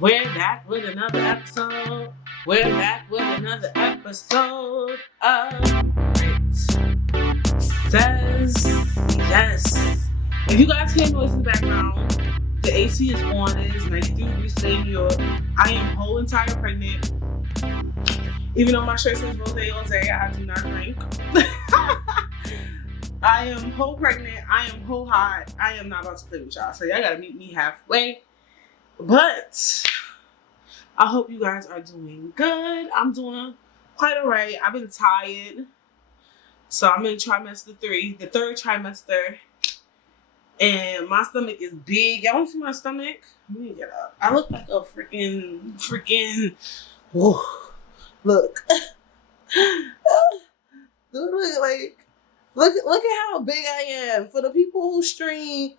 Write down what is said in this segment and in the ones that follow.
We're back with another episode. We're back with another episode of Britt Says Yes. If you guys hear noise in the background, the AC is on. It is 93 degrees today in New York. I am whole entire pregnant. Even though my shirt says rose, I do not drink. I am whole pregnant. I am whole hot. I am not about to play with y'all. So y'all gotta meet me halfway. But I hope you guys are doing good. I'm doing quite alright. I've been tired. So I'm in trimester 3, the third trimester. And my stomach is big. Y'all want to see my stomach? Let me get up. I look like a freaking, whoa. Look. Look at how big I am. For the people who stream,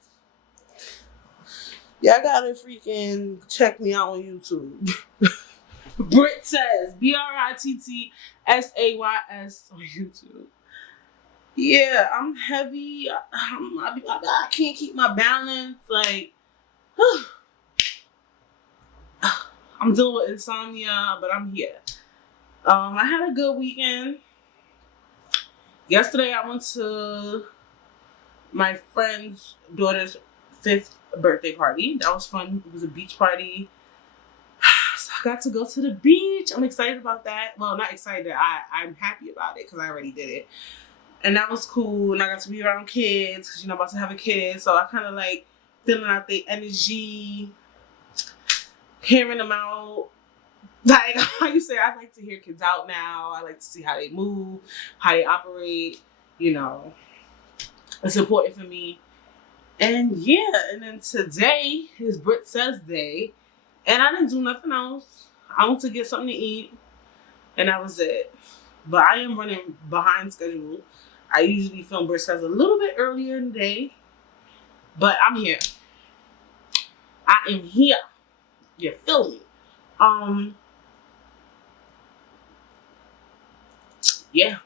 y'all gotta freaking check me out on YouTube. Britt Says, BRITTSAYS on YouTube. Yeah, I'm heavy. I can't keep my balance. Like, I'm dealing with insomnia, but I'm here. I had a good weekend. Yesterday, I went to my friend's daughter's 5th birthday party. That was fun. It was a beach party. So I got to go to the beach. I'm excited about that. Well, not excited. I'm happy about it because I already did it. And that was cool. And I got to be around kids because, I'm about to have a kid. So I kind of like feeling out their energy, hearing them out. Like how you say, I like to hear kids out now. I like to see how they move, how they operate. It's important for me. And yeah, and then today is Britt Says Day. And I didn't do nothing else. I went to get something to eat. And that was it. But I am running behind schedule. I usually film Britt Says a little bit earlier in the day. But I'm here. I am here. You feel me? Yeah.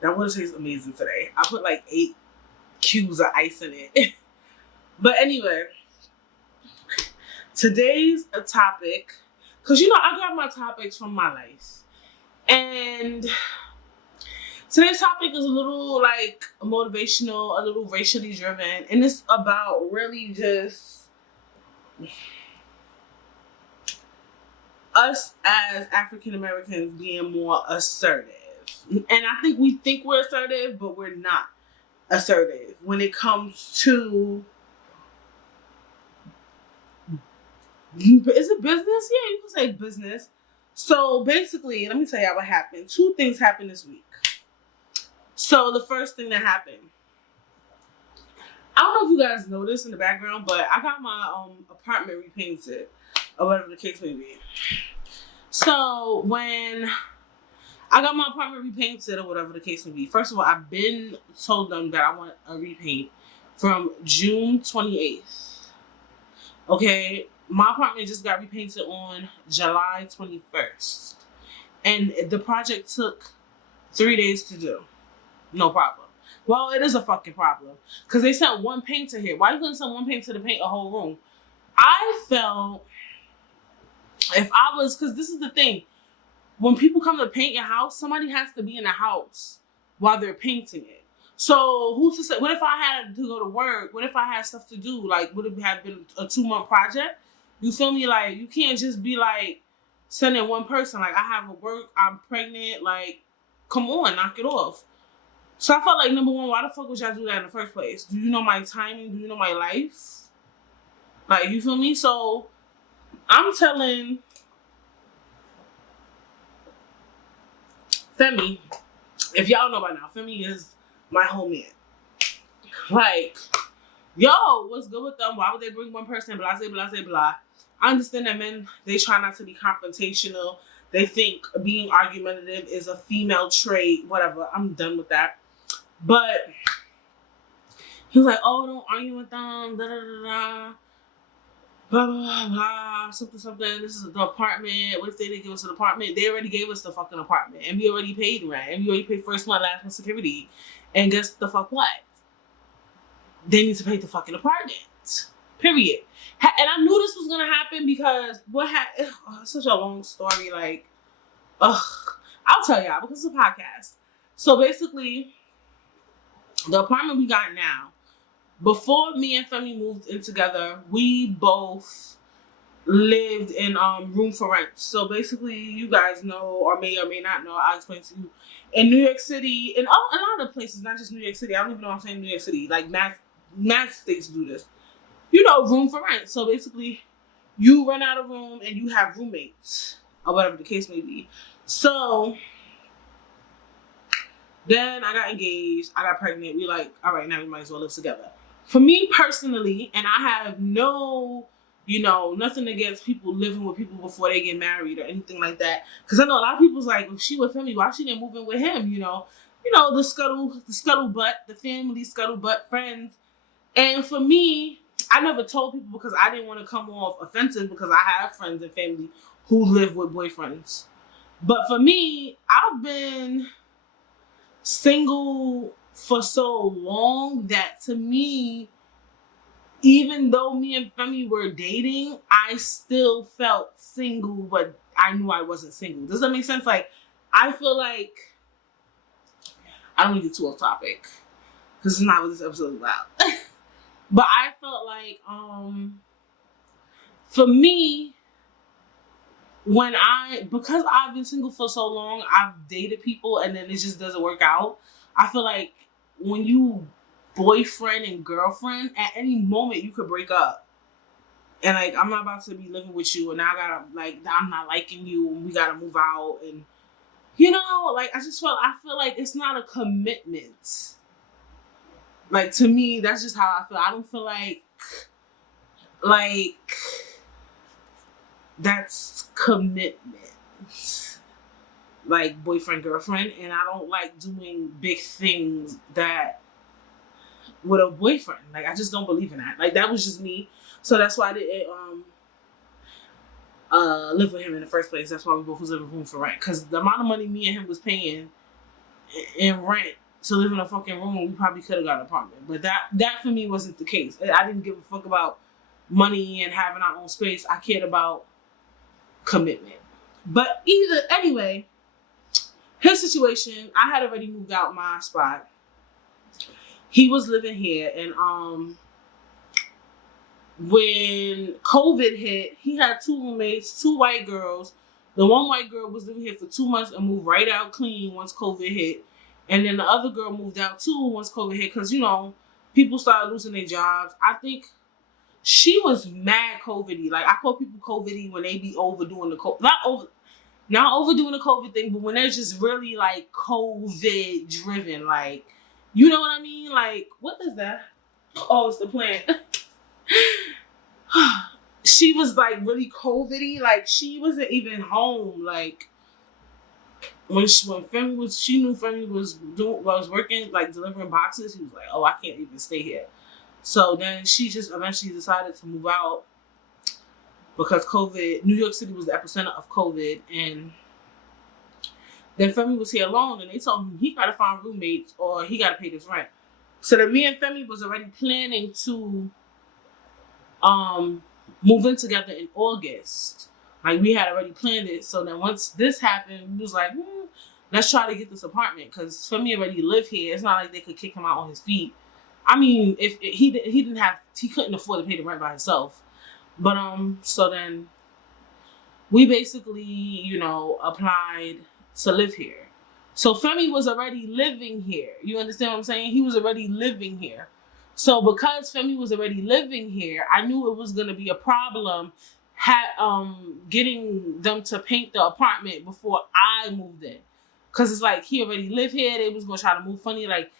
That water tastes amazing today. I put like 8 cubes of ice in it. But anyway, today's a topic, because I grab my topics from my life. And today's topic is a little like motivational, a little racially driven, and it's about really just us as African Americans being more assertive. And I think we think we're assertive, but we're not assertive when it comes to, is it business? Yeah, you can say business. So basically, let me tell you what happened. 2 things happened this week. So the first thing that happened, I don't know if you guys noticed in the background, but I got my apartment repainted, or whatever the case may be. So when I got my apartment repainted, or whatever the case may be, first of all, I've been told them that I want a repaint from June 28th. Okay, my apartment just got repainted on July 21st. And the project took 3 days to do. No problem. Well, it is a fucking problem. Because they sent one painter here. Why you gonna send one painter to paint a whole room? I felt, if I was, because this is the thing. When people come to paint your house, somebody has to be in the house while they're painting it. So who's to say, what if I had to go to work? What if I had stuff to do? Like, would it have been a 2-month project? You feel me? Like, you can't just be like sending one person. Like, I have a work, I'm pregnant. Like, come on, knock it off. So I felt like, number one, why the fuck would y'all do that in the first place? Do you know my timing? Do you know my life? Like, you feel me? So I'm telling Femi, if y'all know by now, Femi is my homie. Like, yo, what's good with them? Why would they bring one person? Blah, blah, blah, blah, blah. I understand that men, they try not to be confrontational. They think being argumentative is a female trait, whatever. I'm done with that. But he was like, oh, don't argue with them, da, da, da, da. Blah, blah, blah, something. This is the apartment. What if they didn't give us an apartment? They already gave us the fucking apartment. And we already paid rent. And we already paid first month, last month security. And guess the fuck what? They need to pay the fucking apartment. Period. And I knew this was gonna happen because it's such a long story. Like, ugh, I'll tell y'all because it's a podcast. So basically, the apartment we got now, before me and Femi moved in together, we both lived in room for rent. So basically, you guys know or may not know, I'll explain to you. In New York City, in a lot of places, not just New York City, I don't even know what I'm saying New York City, like mass states do this. You know, room for rent. So basically, you rent out a room and you have roommates or whatever the case may be. So then I got engaged, I got pregnant. We like, all right, now we might as well live together. For me personally, and I have nothing against people living with people before they get married or anything like that. Because I know a lot of people's like, if she with Femi, why she didn't move in with him? The scuttlebutt, the family scuttlebutt friends. And for me, I never told people because I didn't want to come off offensive because I have friends and family who live with boyfriends. But for me, I've been single for so long that to me, even though me and Femi were dating, I still felt single, but I knew I wasn't single. Does that make sense? Like, I feel like, I don't want to get too off topic because it's not what this episode is about. But I felt like, for me, because I've been single for so long, I've dated people and then it just doesn't work out. I feel like when you boyfriend and girlfriend, at any moment you could break up. And like, I'm not about to be living with you and now I'm not liking you and we gotta move out. And I feel like it's not a commitment. Like, to me, that's just how I feel. I don't feel like that's commitment. Like, boyfriend, girlfriend. And I don't like doing big things that with a boyfriend. Like, I just don't believe in that. Like, that was just me. So that's why I didn't live with him in the first place. That's why we both was living room for rent. Because the amount of money me and him was paying in rent to live in a fucking room, we probably could have got an apartment. But that for me wasn't the case. I didn't give a fuck about money and having our own space. I cared about commitment. But anyway, his situation, I had already moved out my spot. He was living here, and when COVID hit, he had 2 roommates, 2 white girls. The one white girl was living here for 2 months and moved right out clean once COVID hit. And then the other girl moved out too once COVID hit because, people started losing their jobs. I think she was mad COVID-y. Like, I call people COVID-y when they be overdoing the COVID. Not overdoing the COVID thing, but when they're just really, like, COVID driven. Like, you know what I mean? Like, what is that? Oh, it's the plant. She was, like, really COVID-y. Like, she wasn't even home. Like, when Femi she knew Femi was working, like, delivering boxes, he was like, oh, I can't even stay here. So then she just eventually decided to move out because New York City was the epicenter of COVID. And then Femi was here alone and they told him he got to find roommates or he got to pay this rent. So then me and Femi was already planning to move in together in August. Like, we had already planned it. So then once this happened, we was like, let's try to get this apartment because Femi already lived here. It's not like they could kick him out on his feet. I mean, if he couldn't afford to pay the rent by himself. But so then we basically, applied to live here. So Femi was already living here. You understand what I'm saying? He was already living here. So because Femi was already living here, I knew it was gonna be a problem getting them to paint the apartment before I moved in. Cause it's like he already lived here. They was gonna try to move funny. Like,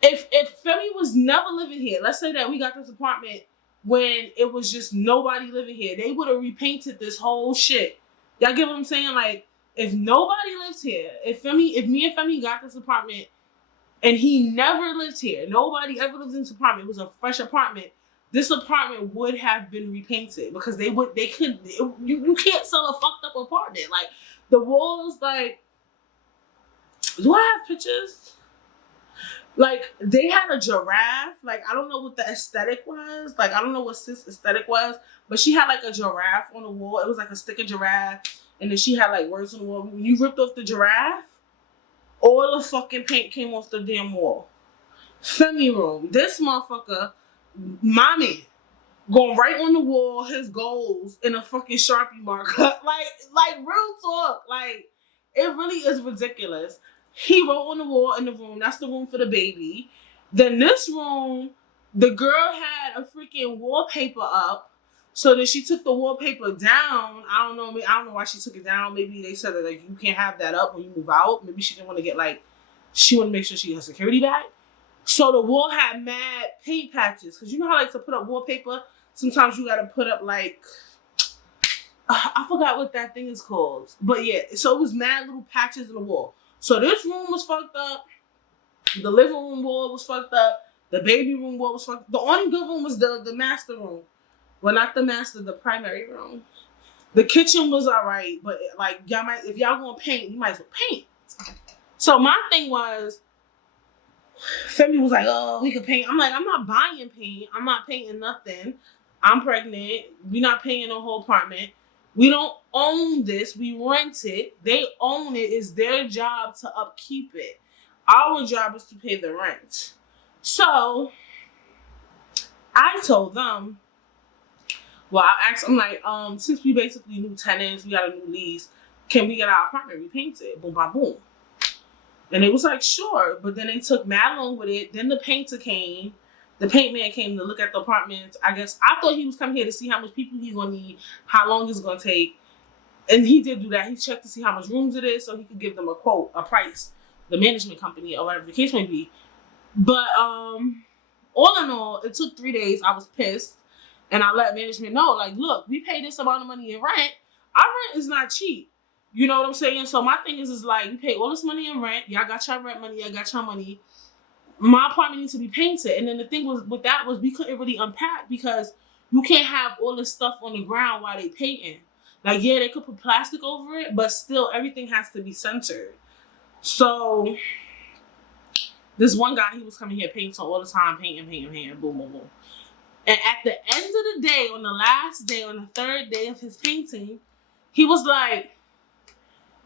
if Femi was never living here, let's say that we got this apartment when it was just nobody living here, they would have repainted this whole shit. Y'all get what I'm saying? Like, if nobody lives here, if me and Femi got this apartment and he never lived here, nobody ever lived in this apartment, it was a fresh apartment, this apartment would have been repainted because you can't sell a fucked up apartment. Like, the walls, like, do I have pictures? Like, they had a giraffe. Like, I don't know what the aesthetic was. Like, I don't know what sis aesthetic was, but she had like a giraffe on the wall. It was like a stick of giraffe, and then she had like words on the wall. When you ripped off the giraffe, all the fucking paint came off the damn wall. Femi room. This motherfucker, mommy, going right on the wall, his goals in a fucking Sharpie marker. like real talk. Like, it really is ridiculous. He wrote on the wall in the room. That's the room for the baby. Then this room, the girl had a freaking wallpaper up. So then she took the wallpaper down. I don't know why she took it down. Maybe they said that like you can't have that up when you move out. Maybe she didn't want to get like, she wanted to make sure she has security back. So the wall had mad paint patches. Cause you know how like to put up wallpaper, sometimes you gotta put up like, I forgot what that thing is called. But yeah, so it was mad little patches in the wall. So this room was fucked up. The living room wall was fucked up. The baby room wall was fucked up. The only good room was the master room. Well, not the master, the primary room. The kitchen was all right, but like y'all might, if y'all gonna paint, you might as well paint. So my thing was, Femi was like, oh, we could paint. I'm like, I'm not buying paint. I'm not painting nothing. I'm pregnant. We're not paying a whole apartment. We don't own this. We rent it. They own it. It's their job to upkeep it. Our job is to pay the rent. So I told them, well, I asked, I'm like, since we basically new tenants, we got a new lease, can we get our apartment repainted? Boom, boom, boom. And it was like, sure. But then they took mad long with it. Then the painter came. The paint man came to look at the apartments. I guess I thought he was coming here to see how much people he's gonna need, how long it's gonna take. And he did do that. He checked to see how much rooms it is so he could give them a quote, a price, the management company or whatever the case may be. But all in all, it took 3 days. I was pissed. And I let management know, like, look, we pay this amount of money in rent. Our rent is not cheap. You know what I'm saying? So my thing is like, we pay all this money in rent. Y'all got your rent money. Y'all got your money. My apartment needs to be painted. And then the thing was with that was we couldn't really unpack because you can't have all this stuff on the ground while they painting. Like, yeah, they could put plastic over it, but still everything has to be centered. So this one guy, he was coming here painting all the time, painting, boom, boom, boom. And at the end of the day, on the last day, on the third day of his painting, he was like,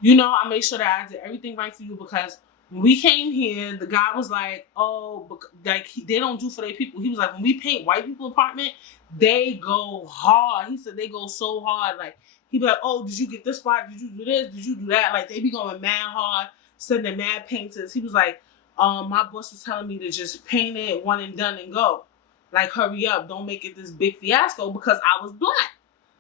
you know, I made sure that I did everything right for you because when we came here, the guy was like, oh, like they don't do for their people. He was like, when we paint white people apartment, they go hard. He said they go so hard. Like, he'd be like, oh, did you get this spot? Did you do this? Did you do that? Like, they be going mad hard, sending mad painters. He was like, my boss was telling me to just paint it one and done and go. Like, hurry up. Don't make it this big fiasco because I was black.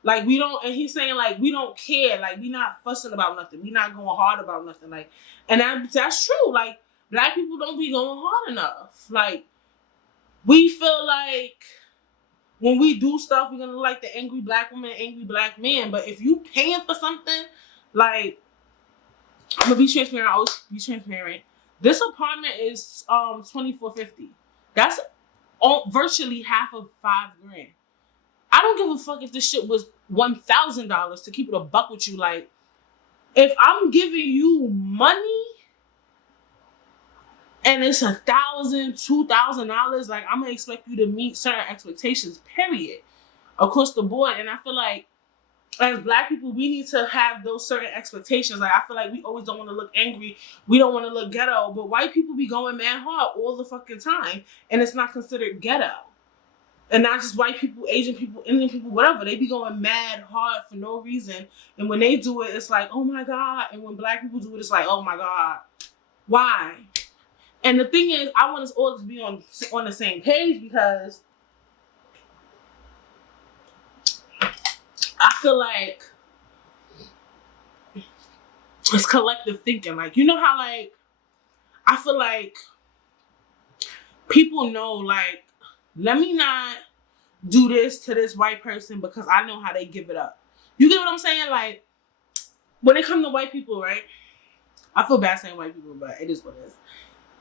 Like, we don't, and he's saying, like, we don't care. Like, we not fussing about nothing. We not going hard about nothing. Like, and that's true. Like, black people don't be going hard enough. Like, we feel like when we do stuff, we're going to look like the angry black woman, angry black man. But if you paying for something, like, I'm going to be transparent. I always be transparent. This apartment is $2,450. That's virtually half of $5,000. I don't give a fuck if this shit was $1,000 to keep it a buck with you. Like, if I'm giving you money and it's $1,000, $2,000, like, I'm gonna expect you to meet certain expectations, period, across the board. And I feel like as black people, we need to have those certain expectations. Like, I feel like we always don't want to look angry. We don't want to look ghetto. But white people be going mad hard all the fucking time. And it's not considered ghetto. And not just white people, Asian people, Indian people, whatever. They be going mad hard for no reason. And when they do it, it's like, oh my God. And when black people do it, it's like, oh my God. Why? And the thing is, I want us all to be on the same page because I feel like it's collective thinking. Like, you know how, like, I feel like people know, like, let me not do this to this white person because I know how they give it up. You get what I'm saying? Like, when it comes to white people, right? I feel bad saying white people, but it is what it is.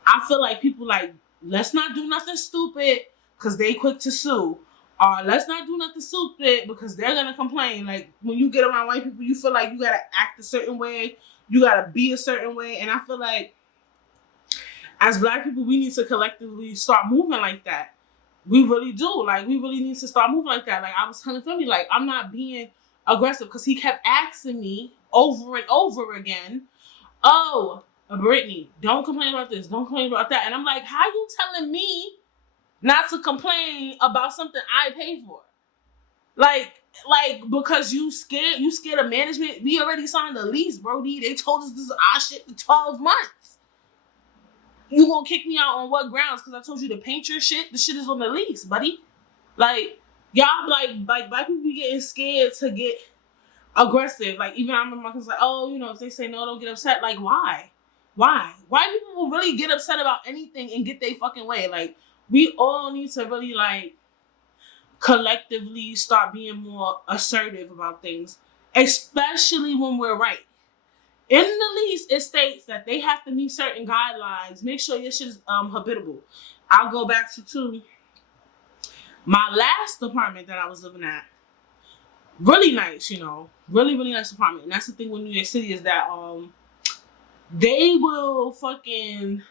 I feel like people like, let's not do nothing stupid because they quick to sue. Or let's not do nothing stupid because they're going to complain. Like, when you get around white people, you feel like you got to act a certain way. You got to be a certain way. And I feel like As Black people, we need to collectively start moving like that. We really do. Like, we really need to start moving like that. Like, I was telling Philly, like, I'm not being aggressive because he kept asking me over and over again, oh, Brittany, don't complain about this, don't complain about that. And I'm like, how you telling me not to complain about something I pay for? Like, because you scared of management. We already signed the lease, Brody. They told us this is our shit for 12 months. You gonna kick me out on what grounds? Because I told you to paint your shit. The shit is on the lease, buddy. Like, y'all, like Black people be getting scared to get aggressive. Like, even I remember my cousin like, oh, you know, if they say no, don't get upset. Like, why? Why people will really get upset about anything and get their fucking way? Like, we all need to really, like, collectively start being more assertive about things, especially when we're right. In the lease, it states that they have to meet certain guidelines. Make sure your shit is habitable. I'll go back to my last apartment that I was living at. Really nice, you know, really nice apartment. And that's the thing with New York City is that they will fucking,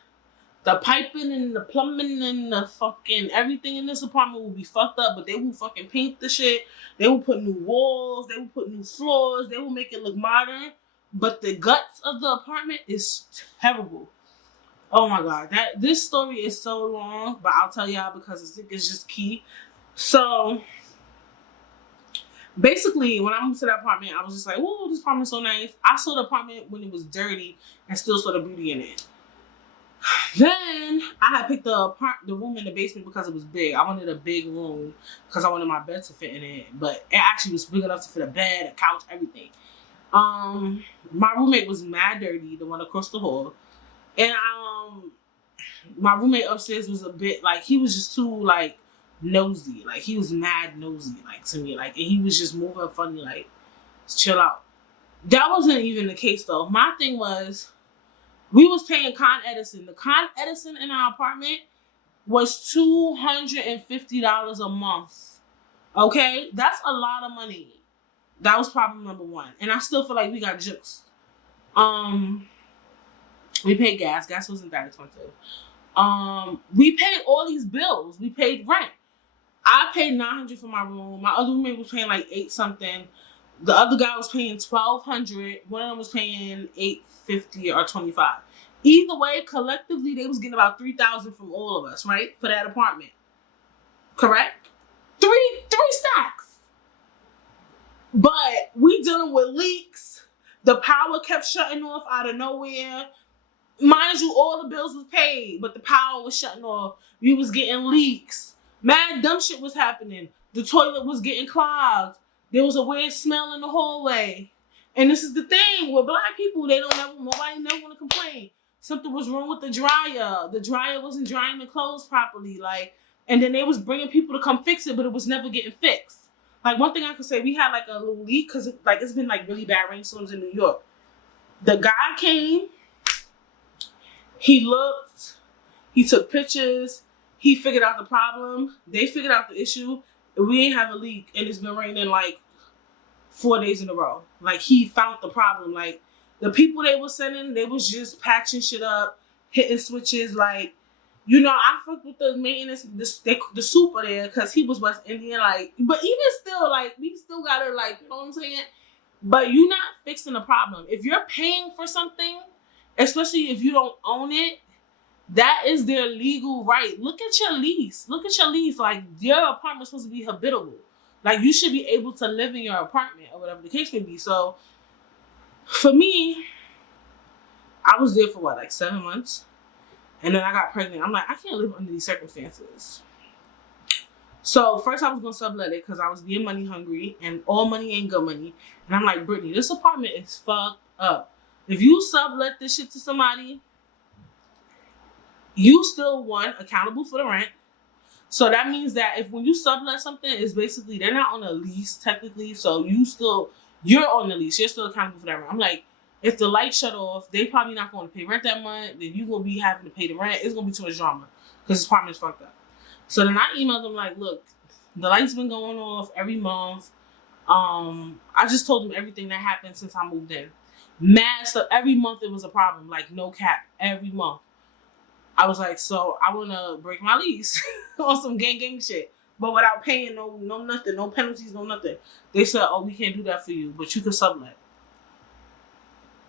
the piping and the plumbing and the fucking everything in this apartment will be fucked up, but they will fucking paint the shit. They will put new walls. They will put new floors. They will make it look modern. But the guts of the apartment is terrible. Oh my God. This story is so long, but I'll tell y'all because I think it's just key. So basically, when I moved to that apartment, I was just like, "Ooh, this apartment's so nice." I saw the apartment when it was dirty and still saw the beauty in it. Then I had picked the room in the basement because it was big. I wanted a big room because I wanted my bed to fit in it. But it actually was big enough to fit a bed, a couch, everything. My roommate was mad dirty, the one across the hall. And my roommate upstairs was a bit like, he was just too like nosy. Like, he was mad nosy, like, to me. Like, and he was just moving funny, like, chill out. That wasn't even the case though. My thing was, we was paying Con Edison. The Con Edison in our apartment was $250 a month. Okay? That's a lot of money. That was problem number one. And I still feel like we got jukes. We paid gas. Gas wasn't that expensive. We paid all these bills. We paid rent. I paid $900 for my room. My other roommate was paying like $8 something. The other guy was paying $1,200. One of them was paying $850 or $25. Either way, collectively, they was getting about $3,000 from all of us, right? For that apartment. Correct? Three stacks. But we dealing with leaks. The power kept shutting off out of nowhere. Mind you, all the bills was paid, but the power was shutting off. We was getting leaks. Mad dumb shit was happening. The toilet was getting clogged. There was a weird smell in the hallway. And this is the thing with Black people, nobody never want to complain. Something was wrong with the dryer. The dryer wasn't drying the clothes properly. Like, and then they was bringing people to come fix it, but it was never getting fixed. Like, one thing I could say, we had like a little leak because it's been like really bad rainstorms in New York. The guy came, he looked, he took pictures, he figured out the problem, they figured out the issue, and we ain't have a leak, and it's been raining like 4 days in a row. Like, he found the problem. Like, the people they were sending, they was just patching shit up, hitting switches. Like, you know, I fucked with the maintenance, the super there, because he was West Indian. Like, but even still, like, we still gotta, like, you know what I'm saying? But you not fixing the problem. If you're paying for something, especially if you don't own it, that is their legal right. Look at your lease. Like, your apartment's supposed to be habitable. Like, you should be able to live in your apartment or whatever the case may be. So, for me, I was there for like 7 months. And then I got pregnant. I'm like, I can't live under these circumstances. So, first I was going to sublet it because I was being money hungry. And all money ain't good money. And I'm like, Brittany, this apartment is fucked up. If you sublet this shit to somebody, you still, one, accountable for the rent. So that means that when you sublet something, it's basically, they're not on a lease technically. So you're on the lease. You're still accountable for that rent. I'm like, if the light shut off, they probably not going to pay rent that month. Then you going to be having to pay the rent. It's going to be too much drama because this apartment's fucked up. So then I emailed them like, look, the light's been going off every month. I just told them everything that happened since I moved in. Mad stuff. Every month it was a problem. Like, no cap. Every month. I was like, so I want to break my lease on some gang shit, but without paying no nothing, no penalties, no nothing. They said, oh, we can't do that for you, but you can sublet.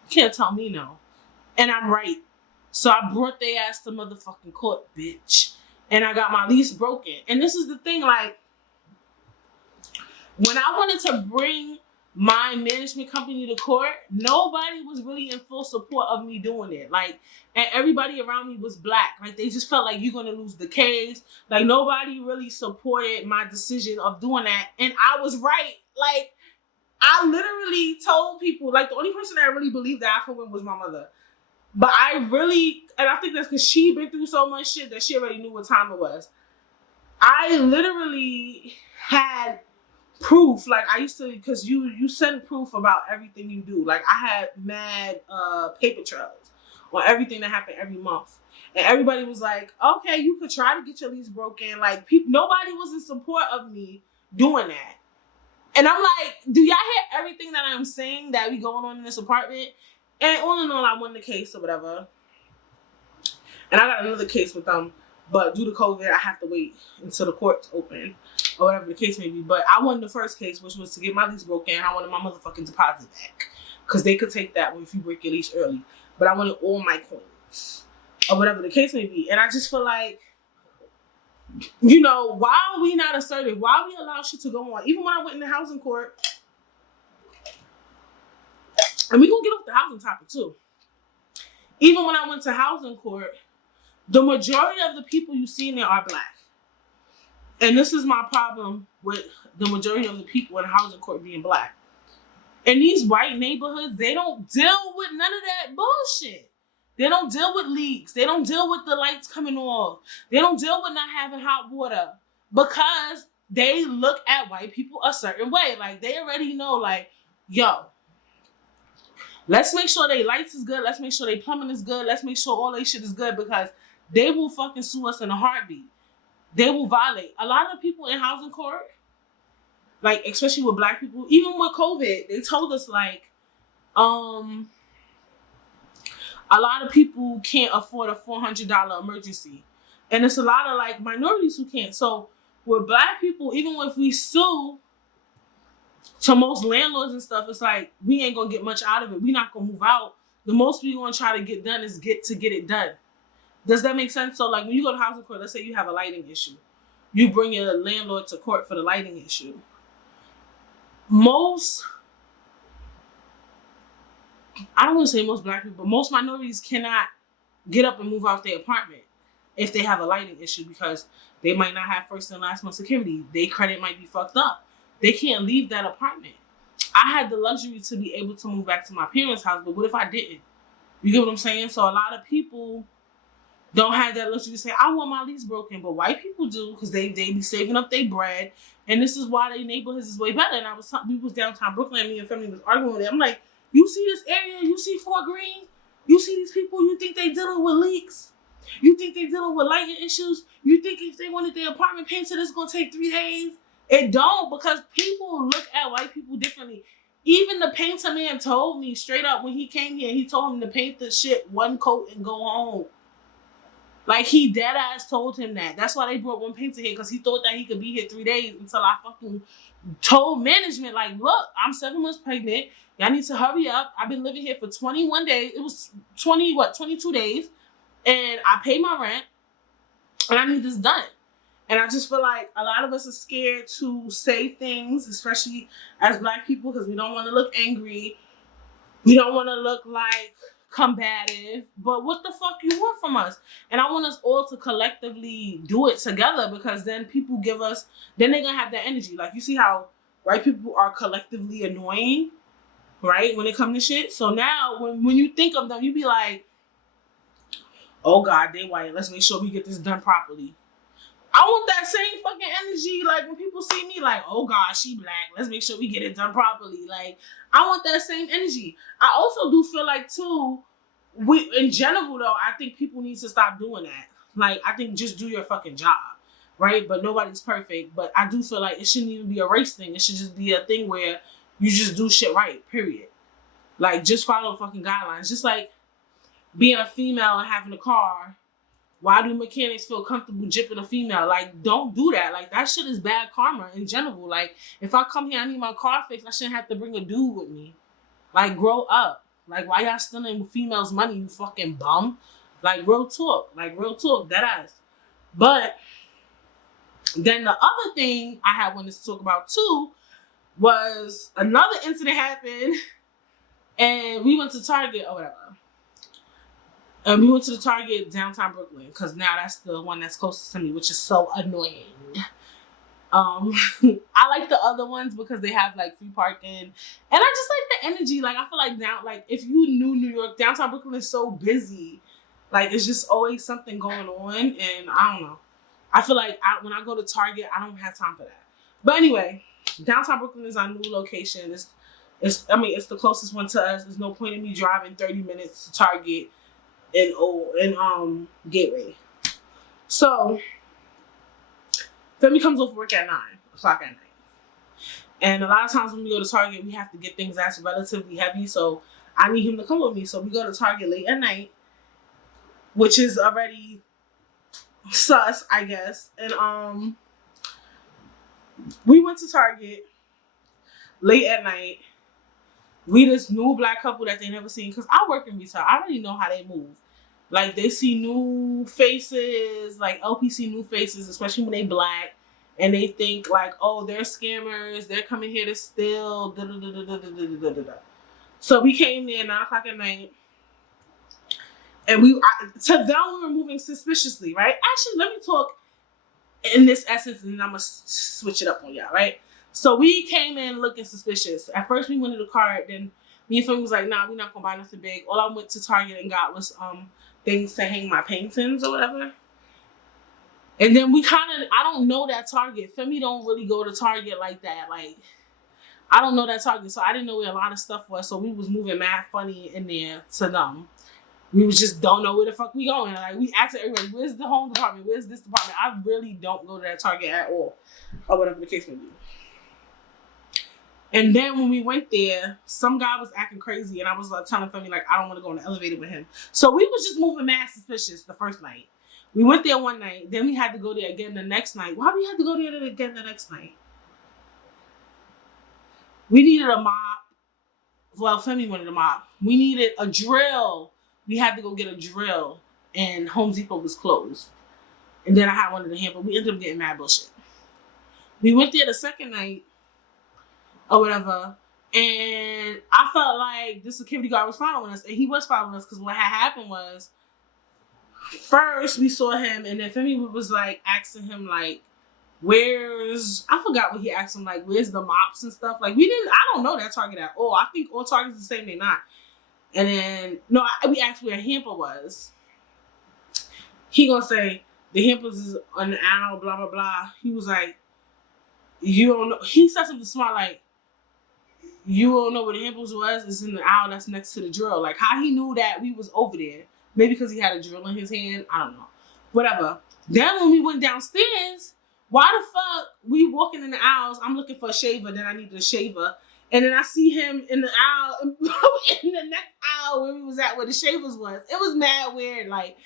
You can't tell me no. And I'm right. So I brought their ass to motherfucking court, bitch. And I got my lease broken. And this is the thing, like, when I wanted to bring my management company to court, nobody was really in full support of me doing it. Like, and everybody around me was black. Like, they just felt like you're gonna lose the case. Like, nobody really supported my decision of doing that. And I was right. Like, I literally told people, like, the only person that really believed that I could win was my mother. But I really, and I think that's because she been through so much shit that she already knew what time it was. I literally had proof. Like, I used to, because you send proof about everything you do. Like, I had mad paper trails on everything that happened every month. And everybody was like, okay, you could try to get your lease broken. Like, nobody was in support of me doing that. And I'm like, do y'all hear everything that I'm saying that be going on in this apartment? And all in all, I won the case or whatever. And I got another case with them. But due to COVID, I have to wait until the court's open. Or whatever the case may be. But I won the first case, which was to get my lease broken. And I wanted my motherfucking deposit back. Because they could take that if you break your lease early. But I wanted all my coins. Or whatever the case may be. And I just feel like, you know, why are we not assertive? Why we allow shit to go on? Even when I went in the housing court. And we're going to get off the housing topic too. Even when I went to housing court, the majority of the people you see in there are black. And this is my problem with the majority of the people in housing court being black. In these white neighborhoods, they don't deal with none of that bullshit. They don't deal with leaks. They don't deal with the lights coming off. They don't deal with not having hot water. Because they look at white people a certain way. Like, they already know, like, yo, let's make sure they lights is good. Let's make sure they plumbing is good. Let's make sure all they shit is good because they will fucking sue us in a heartbeat. They will violate. A lot of people in housing court, like, especially with black people, even with COVID, they told us, like, a lot of people can't afford a $400 emergency. And it's a lot of, like, minorities who can't. So with black people, even if we sue, to most landlords and stuff, it's like, we ain't gonna get much out of it. We not gonna move out. The most we gonna try to get done is get it done. Does that make sense? So, like, when you go to housing court, let's say you have a lighting issue. You bring your landlord to court for the lighting issue. I don't want to say most black people, but most minorities cannot get up and move out their apartment if they have a lighting issue because they might not have first and last month security. Their credit might be fucked up. They can't leave that apartment. I had the luxury to be able to move back to my parents' house, but what if I didn't? You get what I'm saying? So a lot of people don't have that luxury to say, I want my lease broken, but white people do because they be saving up their bread, and this is why their neighborhoods is way better. And we was downtown Brooklyn, and me and family was arguing with it. I'm like, you see this area, you see Fort Greene, you see these people, you think they dealing with leaks? You think they dealing with lighting issues? You think if they wanted their apartment painted, it's gonna take 3 days? It don't, because people look at white people differently. Even the painter man told me straight up when he came here, he told him to paint the shit one coat and go home. Like, he dead ass told him that. That's why they brought one painter here, because he thought that he could be here 3 days until I fucking told management, like, look, I'm 7 months pregnant. Y'all need to hurry up. I've been living here for 21 days. It was 22 days. And I pay my rent. And I need this done. And I just feel like a lot of us are scared to say things, especially as black people, because we don't want to look angry. We don't want to look like combative. But what the fuck you want from us? And I want us all to collectively do it together, because then people give us, then they're going to have that energy. Like, you see how white people are collectively annoying, right? When it comes to shit. So now when you think of them, you be like, oh God, they white. Let's make sure we get this done properly. I want that same fucking energy, like, when people see me, like, oh God, she black. Let's make sure we get it done properly. Like, I want that same energy. I also do feel like, too, in general, though, I think people need to stop doing that. Like, I think just do your fucking job, right? But nobody's perfect. But I do feel like it shouldn't even be a race thing. It should just be a thing where you just do shit right, period. Like, just follow fucking guidelines. Just like being a female and having a car Why do mechanics feel comfortable jipping a female? Like, don't do that. Like, that shit is bad karma in general. Like, if I come here, I need my car fixed, I shouldn't have to bring a dude with me. Like, grow up. Like, why y'all stealing females' money, you fucking bum? Like, real talk. Like, real talk. That ass. But then the other thing I had wanted to talk about too was another incident happened, and we went to Target or whatever. And we went to the Target downtown Brooklyn because now that's the one that's closest to me, which is so annoying. I like the other ones because they have like free parking, and I just like the energy. Like, I feel like if you knew New York, downtown Brooklyn is so busy. Like, it's just always something going on, and I don't know. I feel like when I go to Target, I don't have time for that. But anyway, downtown Brooklyn is our new location. It's the closest one to us. There's no point in me driving 30 minutes to Target in Gateway. So Femi comes off work at 9 o'clock at night. And a lot of times when we go to Target, we have to get things that's relatively heavy. So I need him to come with me. So we go to Target late at night, which is already sus, I guess. And we went to Target late at night. We this new black couple that they never seen, because I work in retail. I already know how they move. Like, they see new faces, like LPC new faces, especially when they black, and they think like, oh, they're scammers, they're coming here to steal. So we came there 9 o'clock at night, and to them we were moving suspiciously, right? Actually, let me talk in this essence, and I'm gonna switch it up on y'all, right? So we came in looking suspicious. At first we went to the cart, then me and Femi was like, nah, we're not gonna buy nothing big. All I went to Target and got was things to hang my paintings or whatever. And then I don't know that Target. Femi don't really go to Target like that. Like, I don't know that Target, so I didn't know where a lot of stuff was. So we was moving mad funny in there to them. We was just don't know where the fuck we going. Like, we asked everybody, where's the home department? Where's this department? I really don't go to that Target at all, or whatever the case may be. And then when we went there, some guy was acting crazy, and I was like telling Femi, like, I don't want to go in the elevator with him. So we was just moving mad suspicious the first night. We went there one night, then we had to go there again the next night. Why we had to go there again the next night? We needed a mop. Well, Femi wanted a mop. We needed a drill. We had to go get a drill, and Home Depot was closed. And then I had one of the hamper. We ended up getting mad bullshit. We went there the second night, or whatever, and I felt like the security guard was following us, and he was following us, because what had happened was, first we saw him, and then Femi was like asking him like, I forgot what he asked him, like, where's the mops and stuff. Like, I don't know that Target at all. I think all Targets the same, they not. And then we asked where a hamper was. He gonna say the hampers is on the aisle, blah blah blah. He was like, you don't know. He said something smart like, you don't know where the hampers was? It's in the aisle that's next to the drill. Like, how he knew that we was over there? Maybe because he had a drill in his hand. I don't know. Whatever. Then when we went downstairs, why the fuck we walking in the aisles? I'm looking for a shaver. Then I needed a shaver. And then I see him in the aisle, in the next aisle where we was at, where the shavers was. It was mad weird. Like,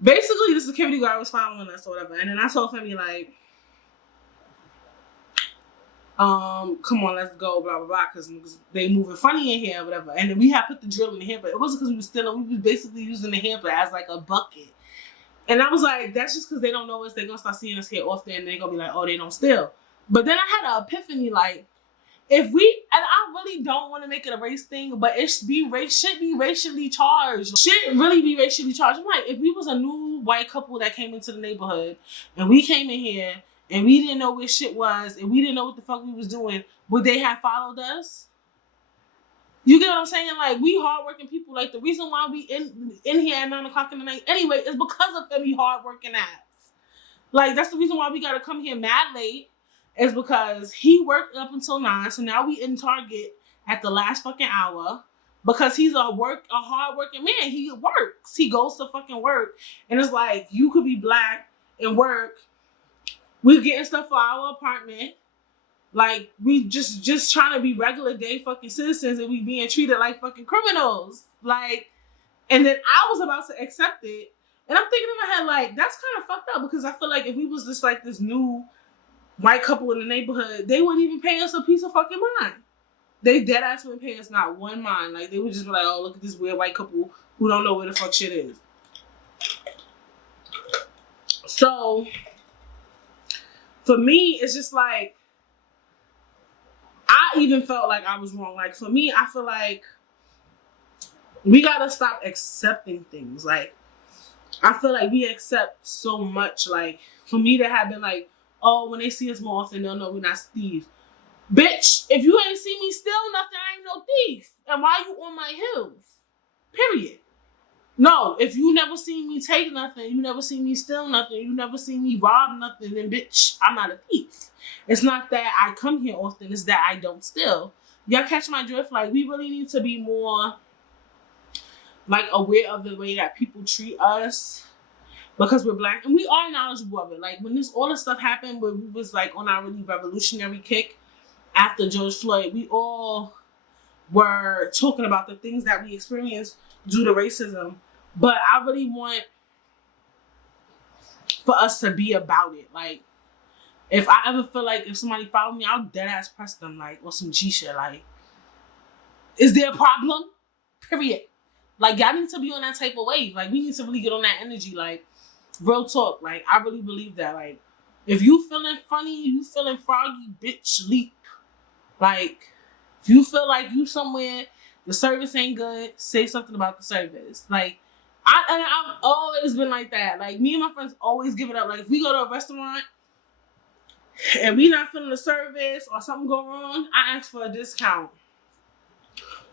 basically the security guard was following us or whatever. And then I told Femi, like, come on, let's go, blah, blah, blah, because they moving funny in here or whatever. And then we had put the drill in the hamper. It wasn't because we was stealing. We was basically using the hamper as like a bucket. And I was like, that's just because they don't know us. They're going to start seeing us here often, and they're going to be like, oh, they don't steal. But then I had an epiphany, like, and I really don't want to make it a race thing, but it should be racially charged. Should really be racially charged. I'm like, if we was a new white couple that came into the neighborhood, and we came in here, and we didn't know where shit was, and we didn't know what the fuck we was doing, would they have followed us? You get what I'm saying? Like, we hardworking people. Like, the reason why we in here at 9 o'clock in the night anyway is because of Femi hardworking ass. Like, that's the reason why we gotta come here mad late, is because he worked up until 9. So now we in Target at the last fucking hour, because he's a hardworking man. He works. He goes to fucking work. And it's like, you could be black and work. We're getting stuff for our apartment. Like, we just trying to be regular day fucking citizens, and we being treated like fucking criminals. Like, and then I was about to accept it, And I'm thinking in my head, like, that's kind of fucked up because I feel like if we was just like this new white couple in the neighborhood, they wouldn't even pay us a piece of fucking mind. They dead ass wouldn't pay us not one mind. Like, they would just be like, oh, look at this weird white couple who don't know where the fuck shit is. So, for me, it's just like, I even felt like I was wrong. Like, for me, I feel like we gotta stop accepting things. Like, I feel like we accept so much. Like, for me to have been like, oh, when they see us more often, they'll know we're not thieves. Bitch, if you ain't see me steal nothing, I ain't no thief. And why you on my heels? Period. No, if you never seen me take nothing, you never seen me steal nothing, you never seen me rob nothing, then bitch, I'm not a thief. It's not that I come here often, it's that I don't steal. Y'all catch my drift? Like, we really need to be more, like, aware of the way that people treat us because we're black. And we are knowledgeable of it. Like, when all this stuff happened, where we was, like, on our really revolutionary kick after George Floyd, we all were talking about the things that we experienced due to racism. But I really want for us to be about it. Like, if I ever feel like if somebody follow me, I'll dead ass press them, like, or some G shit. Like, is there a problem? Period. Like, y'all need to be on that type of wave. Like, we need to really get on that energy. Like, real talk. Like, I really believe that. Like, if you feeling funny, you feeling froggy, bitch, leap. Like, if you feel like you somewhere, the service ain't good, say something about the service. Like, I've always been like that. Like, me and my friends always give it up. Like, if we go to a restaurant and we not feeling the service or something go wrong, I ask for a discount.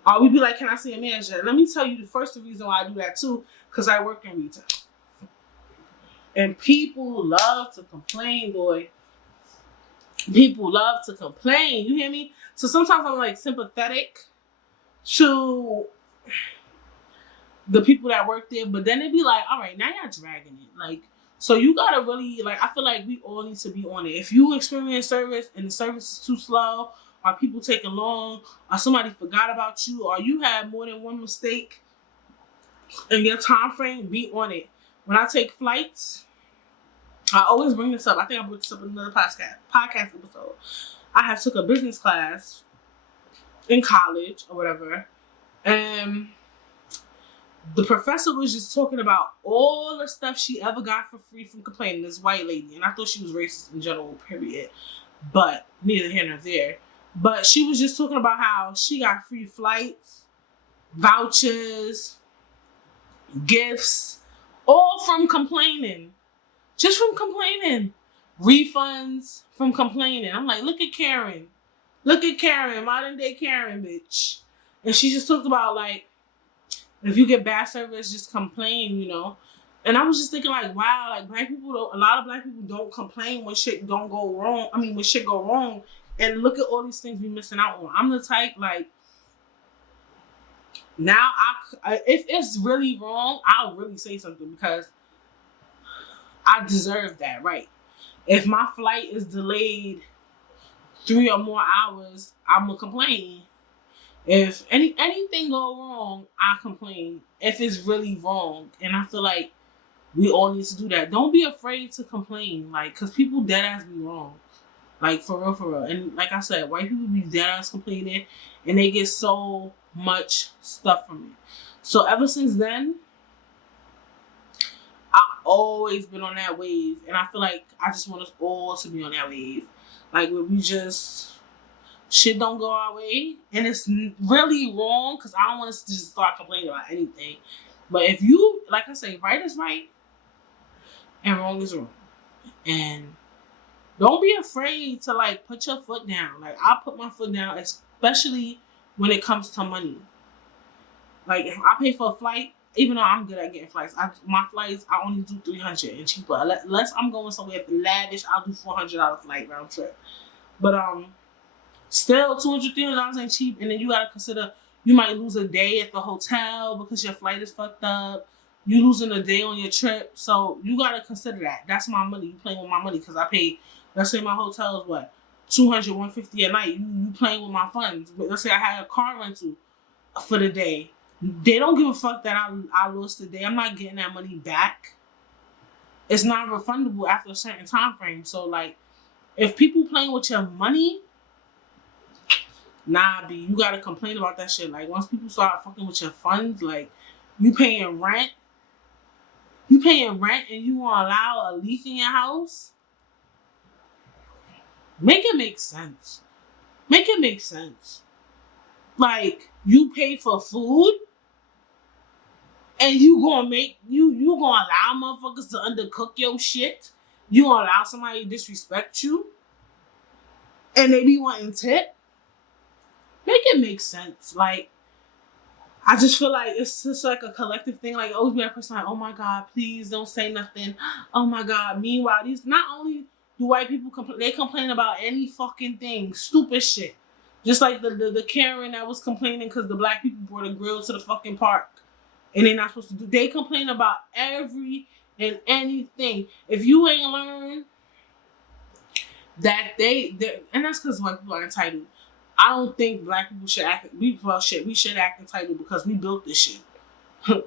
Or we be like, can I see a manager? And let me tell you the first reason why I do that too, because I work in retail. And people love to complain, boy. People love to complain. You hear me? So sometimes I'm like sympathetic to the people that work there, but then it'd be like, all right, now y'all dragging it. Like, so you gotta really, like, I feel like we all need to be on it. If you experience service and the service is too slow, or people taking long, or somebody forgot about you, or you had more than one mistake in your time frame, be on it. When I take flights, I always bring this up. I think I brought this up in another podcast episode. I have took a business class in college or whatever, and the professor was just talking about all the stuff she ever got for free from complaining. This white lady, and I thought she was racist in general, period. But neither here nor there. But she was just talking about how she got free flights, vouchers, gifts, all from complaining. Just from complaining. Refunds from complaining. I'm like, look at Karen. Look at Karen, modern day Karen, bitch. And she just talked about, like, if you get bad service, just complain, you know. And I was just thinking, like, wow, like, a lot of black people don't complain when shit don't go wrong. I mean, when shit go wrong. And look at all these things we missing out on. I'm the type, like, now if it's really wrong, I'll really say something because I deserve that, right? If my flight is delayed 3 or more hours, I'm gonna complain. If anything go wrong, I complain. If it's really wrong, and I feel like we all need to do that. Don't be afraid to complain, like, cause people dead ass be wrong, like, for real. And like I said, white people be dead ass complaining, and they get so much stuff from it. So ever since then, I've always been on that wave, and I feel like I just want us all to be on that wave, like, where we just shit don't go our way, and it's really wrong because I don't want us to just start complaining about anything. But if you, like I say, right is right and wrong is wrong, and don't be afraid to, like, put your foot down. Like, I put my foot down, especially when it comes to money. Like, if I pay for a flight, even though I'm good at getting flights, my flights, I only do $300 and cheaper. Unless I'm going somewhere lavish, I'll do $400 flight round trip. But still, $200, $300 ain't cheap. And then you gotta consider you might lose a day at the hotel because your flight is fucked up. You losing a day on your trip, so you gotta consider that. That's my money. You playing with my money because I pay. Let's say my hotel is what, $200, $150 a night. You playing with my funds. But let's say I had a car rental for the day. They don't give a fuck that I lost the day. I'm not getting that money back. it's not refundable after a certain time frame. So like, if people playing with your money, nah, B, you gotta complain about that shit. Like, once people start fucking with your funds, like, you paying rent, and you wanna allow a leak in your house, make it make sense. Make it make sense. Like, you pay for food, and you gonna allow motherfuckers to undercook your shit. You gonna allow somebody to disrespect you, and they be wanting tip. Make it make sense. Like, I just feel like it's just like a collective thing. Like, always be that person like, oh my God, please don't say nothing. Oh my God. Meanwhile, these, not only do white people complain, they complain about any fucking thing, stupid shit. Just like the Karen that was complaining because the black people brought a grill to the fucking park and they're not supposed to do. They complain about every and anything. If you ain't learned that and that's because white people are entitled. I don't think black people should act. We should act entitled because we built this shit.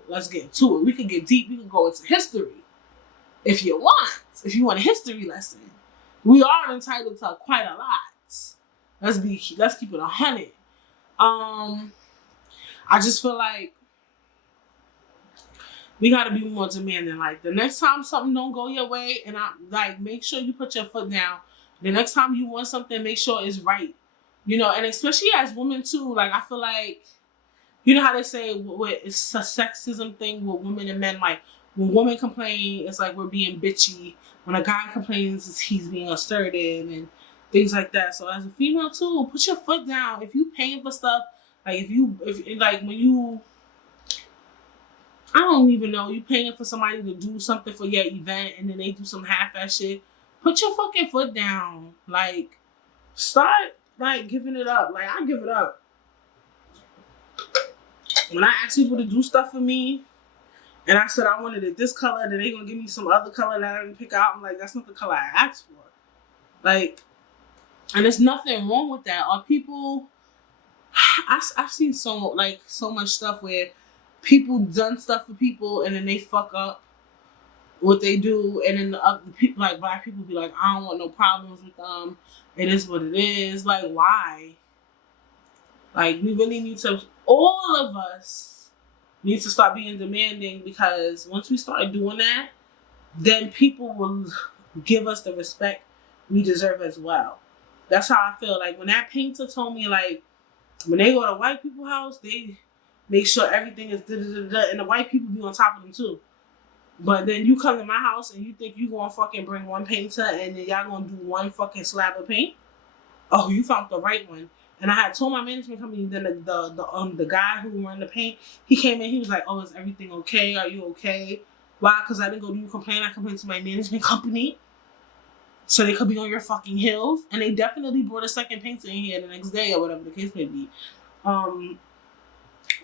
Let's get into it. We can get deep. We can go into history if you want. If you want a history lesson, we are entitled to quite a lot. Let's keep it 100. I just feel like we gotta be more demanding. Like, the next time something don't go your way, and I like, make sure you put your foot down. The next time you want something, make sure it's right. You know, and especially as women too, like, I feel like, you know how they say it's a sexism thing with women and men. Like, when women complain, it's like we're being bitchy. When a guy complains, he's being assertive and things like that. So as a female too, put your foot down. If you paying for stuff, like when you, I don't even know, you paying for somebody to do something for your event and then they do some half-ass shit, put your fucking foot down. Like, start like giving it up. Like, I give it up. When I ask people to do stuff for me, and I said I wanted it this color, then they gonna give me some other color that I didn't pick out. I'm like, that's not the color I asked for. Like, and there's nothing wrong with that. Or people, I've seen so much stuff where people done stuff for people and then they fuck up what they do, and then the other people, like black people, be like, I don't want no problems with them. It is what it is. Like, why? Like, we really need to, all of us need to start being demanding, because once we start doing that, then people will give us the respect we deserve as well. That's how I feel. Like, when that painter told me, like, when they go to white people's house, they make sure everything is da-da-da-da, and the white people be on top of them too. But then you come to my house and you think you gonna fucking bring one painter and then y'all gonna do one fucking slab of paint? Oh, you found the right one. And I had told my management company, then the guy who ran the paint, he came in, he was like, oh, is everything okay? Are you okay? Why? Because I didn't go to you complain. I complained to my management company. So they could be on your fucking heels. And they definitely brought a second painter in here the next day or whatever the case may be.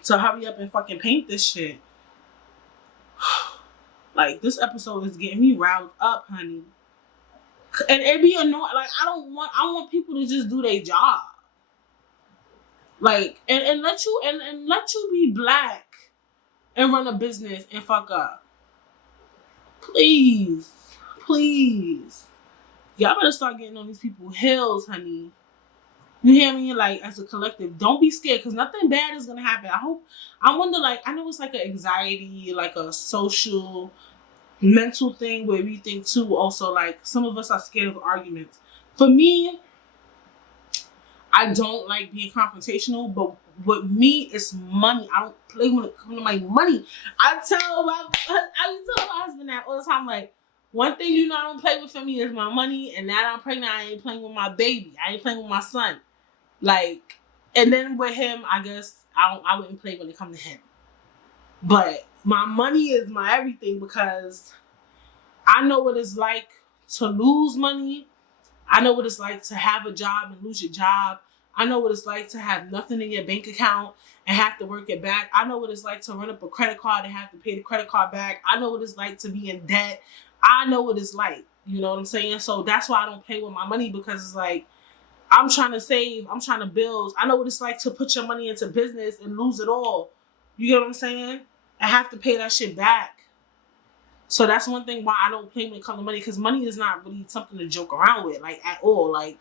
So hurry up and fucking paint this shit. Like, this episode is getting me riled up, honey. And it be annoying. Like, I want people to just do their job. Like, and let you be black and run a business and fuck up. Please. Y'all better start getting on these people's heels, honey. You hear me? Like, as a collective, don't be scared, because nothing bad is gonna happen. I wonder, like, I know it's like an anxiety, like a social, mental thing where we think too. Also, like, some of us are scared of arguments. For me, I don't like being confrontational, but with me, it's money. I don't play when it comes to my money. I tell my husband that all the time. Like, one thing you know I don't play with for me is my money, and now that I'm pregnant, I ain't playing with my baby. I ain't playing with my son. Like, and then with him, I guess I wouldn't play when it comes to him. But my money is my everything, because I know what it's like to lose money. I know what it's like to have a job and lose your job. I know what it's like to have nothing in your bank account and have to work it back. I know what it's like to run up a credit card and have to pay the credit card back. I know what it's like to be in debt. I know what it's like. You know what I'm saying? So that's why I don't play with my money, because it's like, I'm trying to save. I'm trying to build. I know what it's like to put your money into business and lose it all. You get what I'm saying? I have to pay that shit back. So that's one thing why I don't play when it comes to money, because money is not really something to joke around with, like, at all. Like,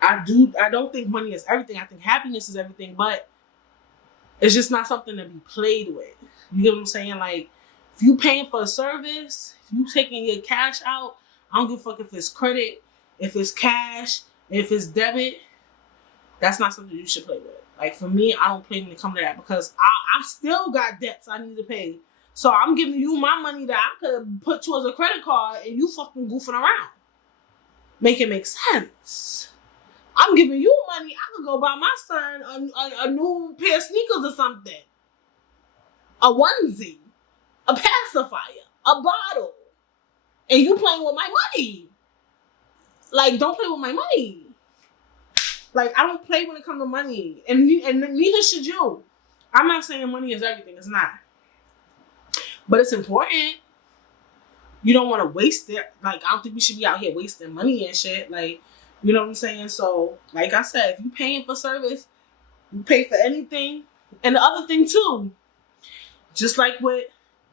I don't think money is everything. I think happiness is everything, but it's just not something to be played with. You get what I'm saying? Like, if you paying for a service, if you taking your cash out, I don't give a fuck if it's credit, if it's cash, if it's debit. That's not something you should play with. Like, for me, I don't play when it comes to that, because I still got debts I need to pay. So I'm giving you my money that I could put towards a credit card, and you fucking goofing around. Make it make sense. I'm giving you money. I could go buy my son a new pair of sneakers or something. A onesie. A pacifier. A bottle. And you playing with my money. Like, don't play with my money. Like, I don't play when it comes to money. And neither should you. I'm not saying money is everything. It's not. But it's important. You don't want to waste it. Like, I don't think we should be out here wasting money and shit. Like, you know what I'm saying? So, like I said, if you paying for service, you pay for anything. And the other thing, too, just like with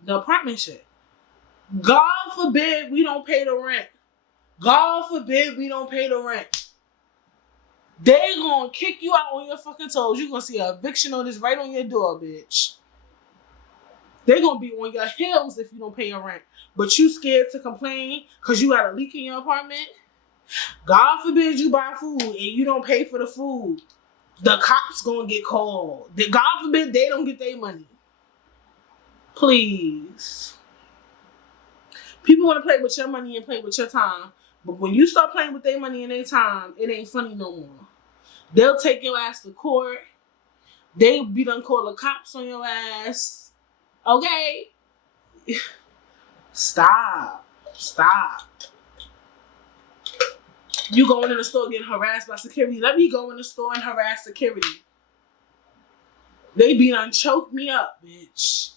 the apartment shit. God forbid we don't pay the rent. God forbid we don't pay the rent. They gonna kick you out on your fucking toes. You gonna see an eviction notice right on your door, bitch. They gonna be on your heels if you don't pay your rent. But you scared to complain because you got a leak in your apartment? God forbid you buy food and you don't pay for the food. The cops gonna get called. God forbid they don't get their money. Please. People want to play with your money and play with your time. But when you start playing with their money and their time, it ain't funny no more. They'll take your ass to court. They'll be done call the cops on your ass. Okay? Stop. You going in the store getting harassed by security. Let me go in the store and harass security. They be done choke me up, bitch.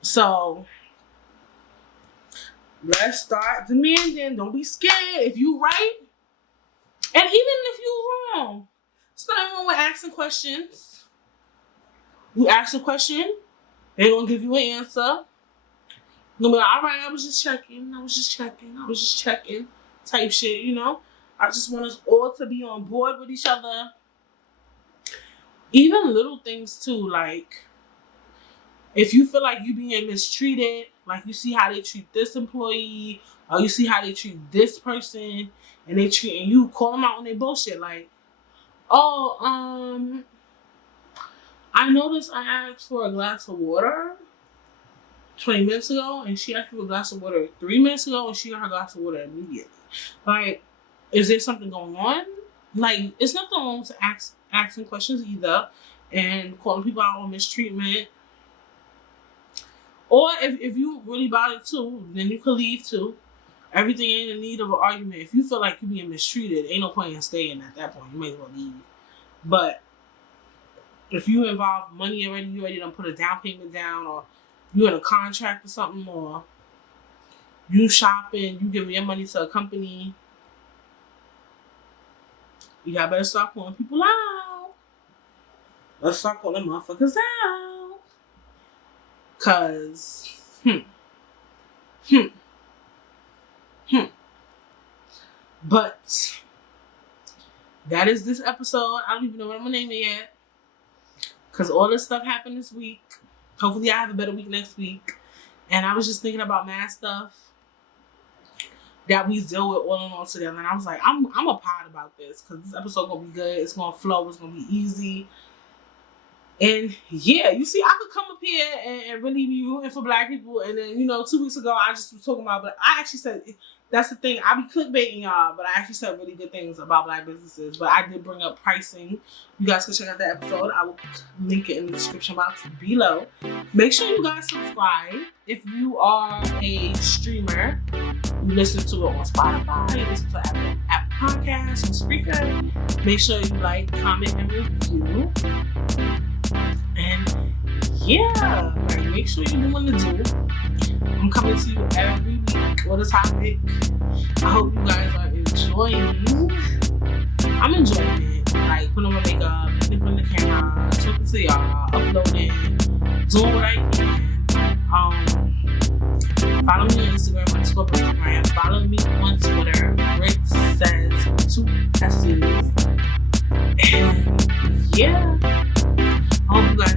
So, let's start demanding. Don't be scared. If you right, and even if you wrong, it's nothing wrong with asking questions. You ask a question, they're gonna give you an answer. You're gonna be like, all right, I was just checking, type shit, you know? I just want us all to be on board with each other. Even little things too, like, if you feel like you being mistreated, like you see how they treat this employee, or you see how they treat this person, and they treating you, call them out on their bullshit. Like, oh, I noticed I asked for a glass of water 20 minutes ago, and she asked for a glass of water 3 minutes ago, and she got her glass of water immediately. Like, is there something going on? Like, it's nothing wrong to asking questions either, and calling people out on mistreatment. Or if you really about it too, then you could leave too. Everything ain't in need of an argument. If you feel like you're being mistreated, ain't no point in staying at that point. You may as well leave. But if you involve money already, you already done put a down payment down, or you in a contract or something, or you shopping, you giving your money to a company, you got better start calling people out. Let's start calling motherfuckers out. Cause, But that is this episode. I don't even know what I'm gonna name it yet. Cause all this stuff happened this week. Hopefully I have a better week next week. And I was just thinking about mad stuff that we deal with all in all together. And I was like, I'm a pod about this. Cause this episode gonna be good. It's gonna flow. It's gonna be easy. And yeah, you see, I could come up here and really be rooting for black people. And then, 2 weeks ago, I just was talking about, but I actually said, that's the thing, I be clickbaiting y'all, but I actually said really good things about black businesses. But I did bring up pricing. You guys can check out that episode. I will link it in the description box below. Make sure you guys subscribe. If you are a streamer, you listen to it on Spotify, you listen to Apple Podcasts, on Spreaker. Make sure you like, comment, and review. And yeah, make sure you're doing the do. I'm coming to you every week with a topic. I hope you guys are enjoying. I'm enjoying it. Like, putting on my makeup, looking from the camera, talking to y'all, uploading, doing what I can. Follow me on Instagram _Instagram. Follow me on Twitter. Britt Says 2 S's. And yeah, I hope you guys